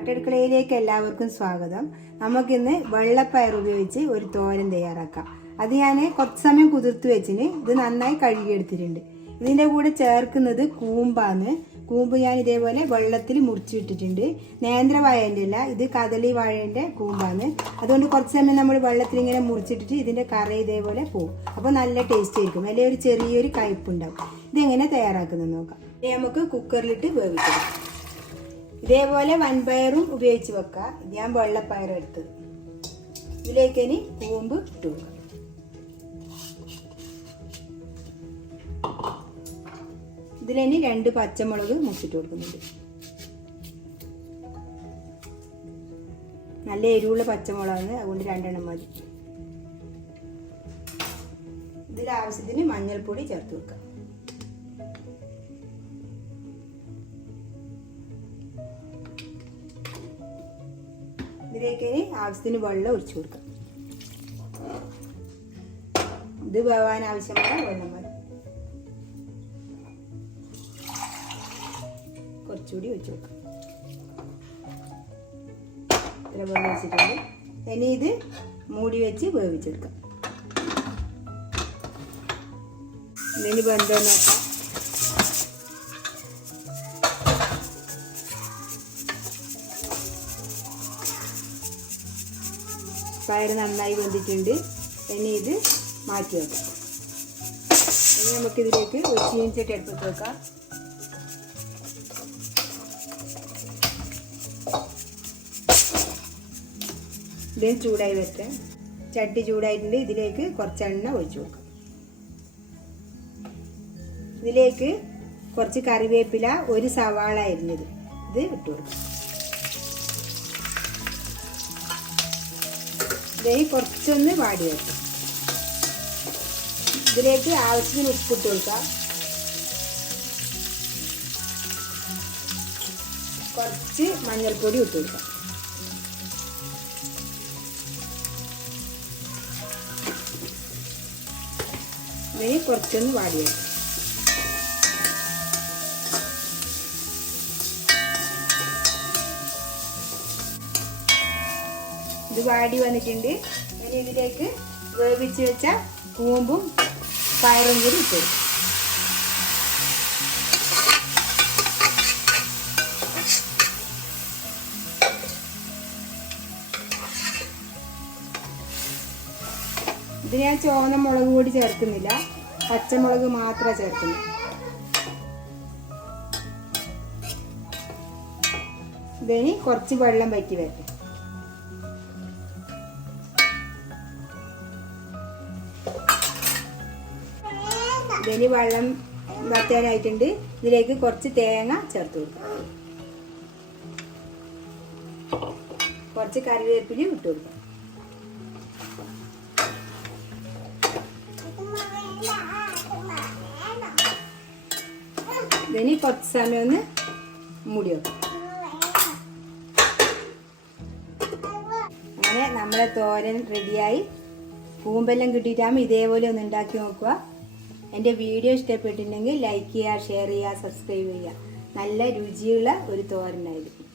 നാട്ടടുക്കളയിലേക്ക് എല്ലാവർക്കും സ്വാഗതം. നമുക്കിന്ന് വെള്ളപ്പയർ ഉപയോഗിച്ച് ഒരു തോരൻ തയ്യാറാക്കാം. അത് ഞാൻ കുറച്ച് സമയം കുതിർത്ത് വെച്ചിന്. ഇത് നന്നായി കഴുകിയെടുത്തിട്ടുണ്ട്. ഇതിൻ്റെ കൂടെ ചേർക്കുന്നത് കൂമ്പാണ്. കൂമ്പ് ഞാൻ ഇതേപോലെ വെള്ളത്തിൽ മുറിച്ചിട്ടിട്ടുണ്ട്. നേന്ത്രവാഴേൻ്റെ അല്ല, ഇത് കദളി വാഴേൻ്റെ കൂമ്പാണ്. അതുകൊണ്ട് കുറച്ച് സമയം നമ്മൾ വെള്ളത്തിൽ ഇങ്ങനെ മുറിച്ചിട്ടിട്ട് ഇതിൻ്റെ കറ ഇതേപോലെ പോകും. അപ്പോൾ നല്ല ടേസ്റ്റ് ആയിരിക്കും. അല്ലെങ്കിൽ ഒരു ചെറിയൊരു കയ്പുണ്ടാവും. ഇതെങ്ങനെ തയ്യാറാക്കുന്നത് നോക്കാം. ഇനി നമുക്ക് കുക്കറിലിട്ട് വേവിക്കണം. ഇതേപോലെ വൻപയറും ഉപയോഗിച്ച് വെക്കാം. ഞാൻ വെള്ളപ്പയർ എടുത്തത്. ഇതിലേക്ക് ഇനി കൂമ്പ് ഇട്ട് വെക്കാം. ഇതിലിനി 2 പച്ചമുളക് മുറിച്ചിട്ട് കൊടുക്കുന്നുണ്ട്. നല്ല എരിവുള്ള പച്ചമുളകാണ്, അതുകൊണ്ട് 2 എണ്ണം മതി. ഇതിലാവശ്യത്തിന് മഞ്ഞൾപ്പൊടി ചേർത്ത് വെക്കാം. ഇതിലേക്ക് ആവശ്യത്തിന് വെള്ളം ഒഴിച്ചു കൊടുക്കാം. ഇത് വേവാൻ ആവശ്യമായ വെള്ളം മതി. കുറച്ചുകൂടി ഒഴിച്ചു കൊടുക്കാം. ഇത്ര വെള്ളം ഒഴിച്ചിട്ടുണ്ട്. ഇനി ഇത് മൂടി വെച്ച് വേവിച്ചെടുക്കാം. ഇതിന് ബന്ധം നോക്കാം. പയർ നന്നായി വെന്തിട്ടുണ്ട്. ഇനി ഇത് മാറ്റി വെക്കാം. ഇനി നമുക്കിതിലേക്ക് ഒരു ചീനിച്ചട്ടി അടുപ്പത്ത് വെക്കാം. ഇതിന് ചൂടായി വെക്കാം. ചട്ടി ചൂടായിട്ടുണ്ട്. ഇതിലേക്ക് കുറച്ച് എണ്ണ ഒഴിച്ചു വെക്കാം. ഇതിലേക്ക് കുറച്ച് കറിവേപ്പില, ഒരു സവാള അരിഞ്ഞത് ഇത് ഇട്ട് കൊടുക്കാം. ഇതിന് കുറച്ചൊന്ന് വാടി വെക്കാം. ഇതിലേക്ക് ആവശ്യത്തിന് ഉപ്പിട്ട് കൊടുക്കാം. കുറച്ച് മഞ്ഞൾപ്പൊടി ഇട്ട് കൊടുക്കാം. ഇതിന് കുറച്ചൊന്ന് വാടി വെക്കാം. ഇത് വാടി വന്നിട്ടുണ്ട്. ഇനി ഇതിലേക്ക് വേവിച്ച് വെച്ച കൂമ്പും പയറും കൂടി ഇട്ടു. ഇത് ഞാൻ ചുവന്ന മുളക് പൊടി ചേർക്കുന്നില്ല, പച്ചമുളക് മാത്രമേ ചേർക്കുന്നു. ഇതിന് കുറച്ച് വെള്ളം വറ്റി വരട്ടെ. ഇതിന് വെള്ളം വറ്റാനായിട്ടുണ്ട്. ഇതിലേക്ക് കുറച്ച് തേങ്ങ ചേർത്ത് കൊടുക്കാം. കുറച്ച് കറിവേപ്പിലയും ഇട്ട് കൊടുക്കാം. ഇതിന് കുറച്ച് സമയം ഒന്ന് മൂടി വെക്കാം. അങ്ങനെ നമ്മളെ തോരൻ റെഡിയായി. കൂമ്പെല്ലാം കിട്ടിയിട്ടാകുമ്പോൾ ഇതേപോലെ ഒന്ന് ഉണ്ടാക്കി നോക്കുക. എൻ്റെ വീഡിയോ ഇഷ്ടപ്പെട്ടിട്ടുണ്ടെങ്കിൽ ലൈക്ക് ചെയ്യുക, ഷെയർ ചെയ്യുക, സബ്സ്ക്രൈബ് ചെയ്യുക. നല്ല രുചിയുള്ള ഒരു തോരനായിരിക്കും.